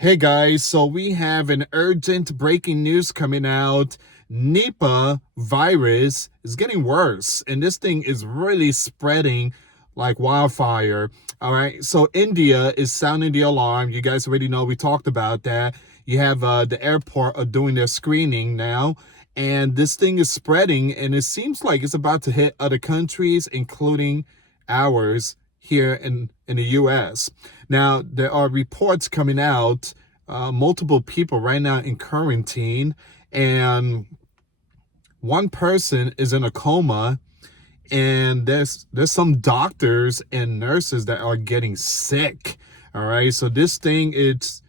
Hey guys, so we have an urgent breaking news coming out. Nipah virus is getting worse, and this thing is really spreading like wildfire. All right, so India is sounding the alarm. You guys already know we talked about that. You have the airport are doing their screening now, and this thing is spreading, and it seems like it's about to hit other countries, including ours here in the US. Now, there are reports coming out, multiple people right now in quarantine, and one person is in a coma, and there's some doctors and nurses that are getting sick. All right, so this thing, it's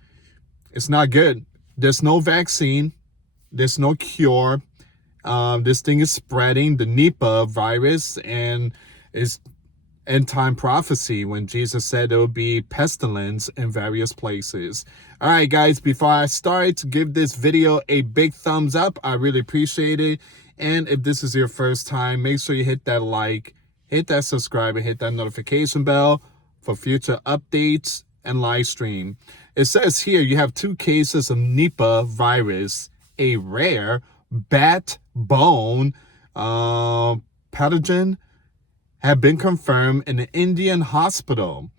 not good. There's no vaccine, there's no cure. This thing is spreading, the Nipah virus, and it's end time prophecy when Jesus said there will be pestilence in various places. All right, guys, before I start, give this video a big thumbs up. I really appreciate it. And if this is your first time, make sure you hit that like, hit that subscribe, and hit that notification bell for future updates and live stream. It says here you have 2 cases of Nipah virus, a rare bat bone pathogen, have been confirmed in an Indian hospital,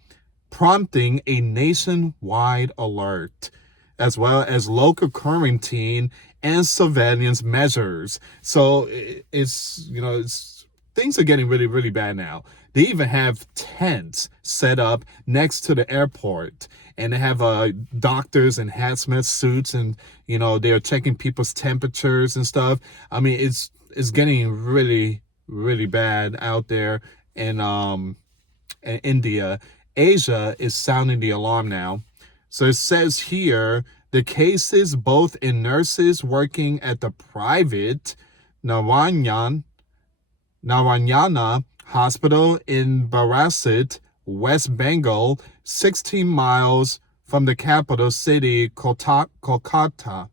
prompting a nationwide alert, as well as local quarantine and surveillance measures. So things are getting really, really bad now. They even have tents set up next to the airport, and they have doctors in hazmat suits, and they're checking people's temperatures and stuff. I mean, it's getting really, really bad out there in India. Asia is sounding the alarm now. So it says here the cases both in nurses working at the private Narayana Hospital in Barasit, West Bengal, 16 miles from the capital city, Kolkata,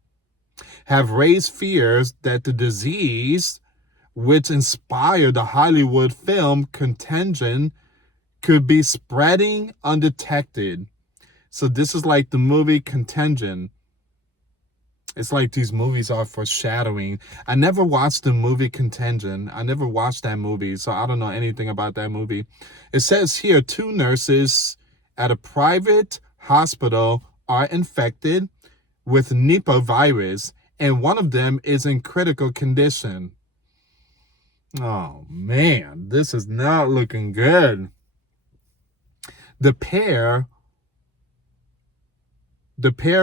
have raised fears that the disease, which inspired the Hollywood film Containment, could be spreading undetected. So this is like the movie Containment. It's like these movies are foreshadowing. I never watched the movie Containment. I never watched that movie, so I don't know anything about that movie. It says here 2 nurses at a private hospital are infected with Nipah virus, and one of them is in critical condition. Oh man, this is not looking good. The pair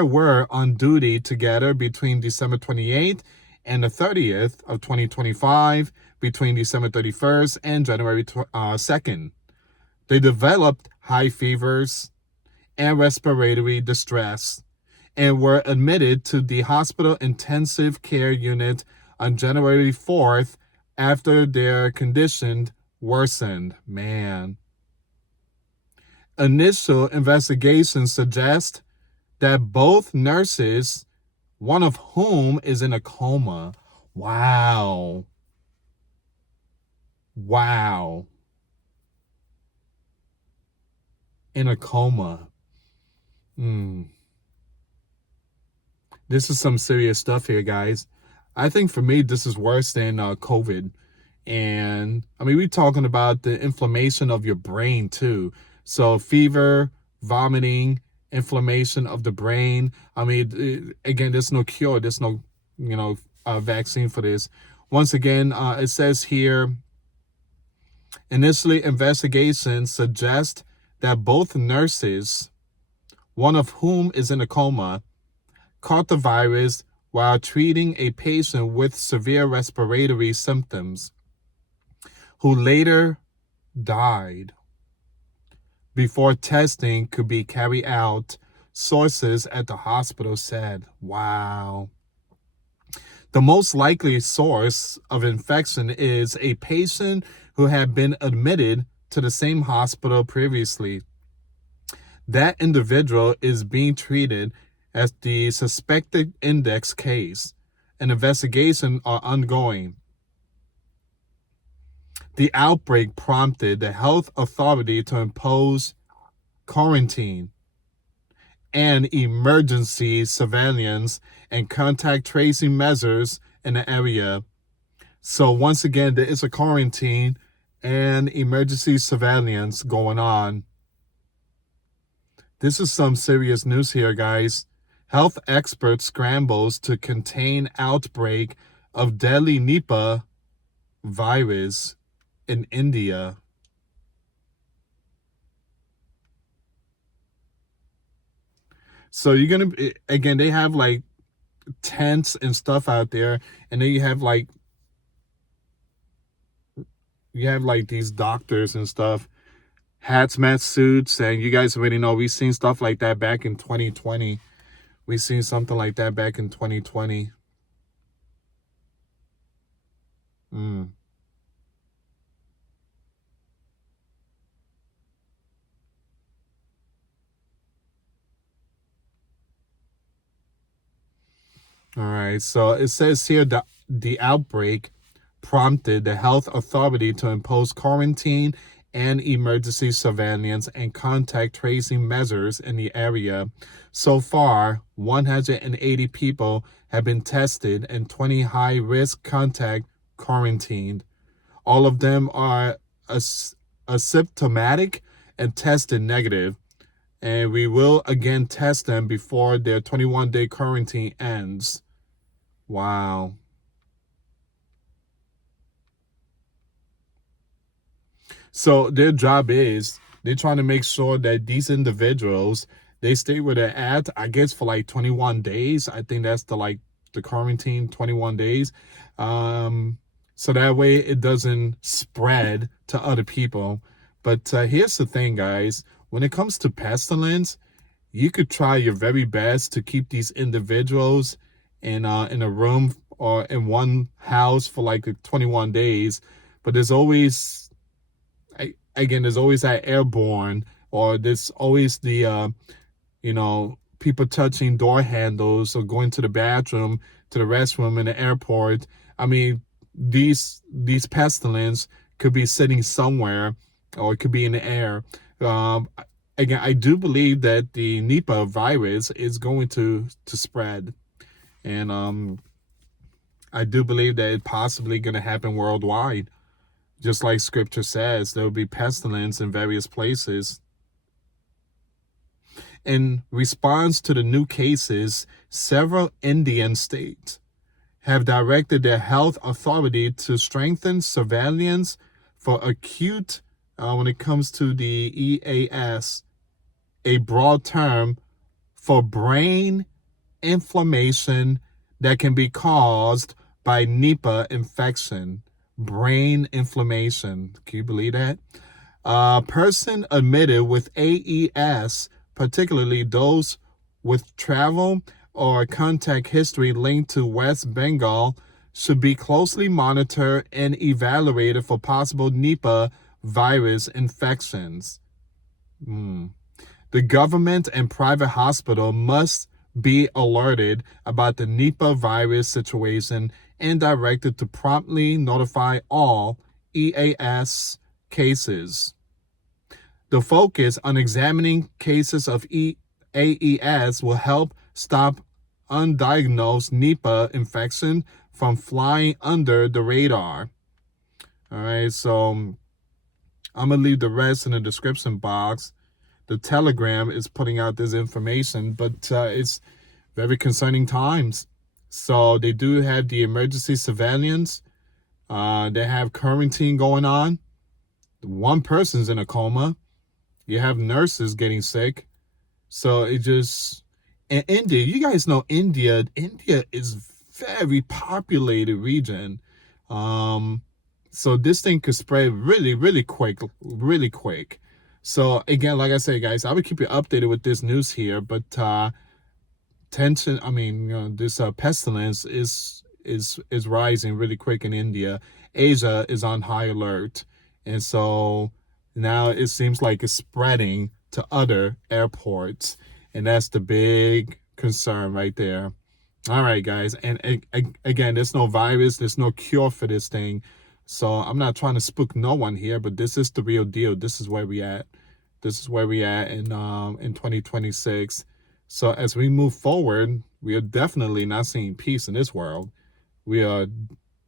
were on duty together between December 28th and the 30th of 2025, between December 31st and January 2nd. They developed high fevers and respiratory distress and were admitted to the hospital intensive care unit on January 4th after their condition worsened. Man. Initial investigations suggest that both nurses, one of whom is in a coma. Wow. Wow. In a coma. This is some serious stuff here, guys. I think for me, this is worse than COVID. And I mean, we're talking about the inflammation of your brain too. So fever, vomiting, inflammation of the brain. I mean, again, there's no cure. There's no, vaccine for this. Once again, it says here, initially investigations suggest that both nurses, one of whom is in a coma, caught the virus while treating a patient with severe respiratory symptoms, who later died before testing could be carried out, sources at the hospital said. Wow. The most likely source of infection is a patient who had been admitted to the same hospital previously. That individual is being treated as the suspected index case. An investigation are ongoing. The outbreak prompted the health authority to impose quarantine and emergency surveillance and contact tracing measures in the area. So once again, there is a quarantine and emergency surveillance going on. This is some serious news here, guys. Health experts scrambles to contain outbreak of deadly Nipah virus in India. So you're gonna, again, they have like tents and stuff out there, and then you have like these doctors and stuff, hazmat suits, and you guys already know we've seen stuff like that back in 2020. We seen something like that back in 2020. All right, so it says here that the outbreak prompted the health authority to impose quarantine and emergency surveillance and contact tracing measures in the area. So far, 180 people have been tested and 20 high-risk contact quarantined. All of them are asymptomatic and tested negative. And we will again test them before their 21-day quarantine ends. Wow. So their job is they're trying to make sure that these individuals, they stay where they're at, I guess for like 21 days. I think that's the quarantine, 21 days. So that way it doesn't spread to other people. But here's the thing, guys. When it comes to pestilence, you could try your very best to keep these individuals in a room or in one house for like 21 days. But there's always, again, there's always that airborne, or there's always the, people touching door handles or going to the bathroom, to the restroom in the airport. I mean, these pestilence could be sitting somewhere, or it could be in the air. Again, I do believe that the Nipah virus is going to spread, and I do believe that it's possibly going to happen worldwide. Just like scripture says, there will be pestilence in various places. In response to the new cases, several Indian states have directed their health authority to strengthen surveillance for acute, when it comes to the EAS, a broad term for brain inflammation that can be caused by Nipah infection. Brain inflammation. Can you believe that? A person admitted with AES, particularly those with travel or contact history linked to West Bengal, should be closely monitored and evaluated for possible Nipah virus infections. The government and private hospital must be alerted about the Nipah virus situation and directed to promptly notify all EAS cases. The focus on examining cases of AES will help stop undiagnosed Nipah infection from flying under the radar. All right, so I'm going to leave the rest in the description box. The Telegram is putting out this information, but it's very concerning times. So they do have the emergency surveillance. They have quarantine going on. One person's in a coma. You have nurses getting sick. So it just, and India, you guys know India is very populated region. So this thing could spread really, really quick. So again, like I said, guys, I will keep you updated with this news here, but this pestilence is rising really quick in India. Asia is on high alert, and so now it seems like it's spreading to other airports, and that's the big concern right there. All right, guys, and again, there's no virus, there's no cure for this thing, so I'm not trying to spook no one here, but this is the real deal. This is where we at. This is where we at in 2026. So as we move forward, we are definitely not seeing peace in this world. We are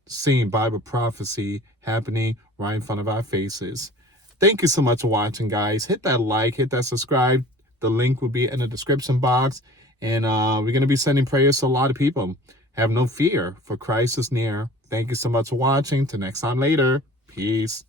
seeing Bible prophecy happening right in front of our faces. Thank you so much for watching, guys. Hit that like, hit that subscribe. The link will be in the description box. And we're going to be sending prayers to a lot of people. Have no fear, for Christ is near. Thank you so much for watching. Till next time later. Peace.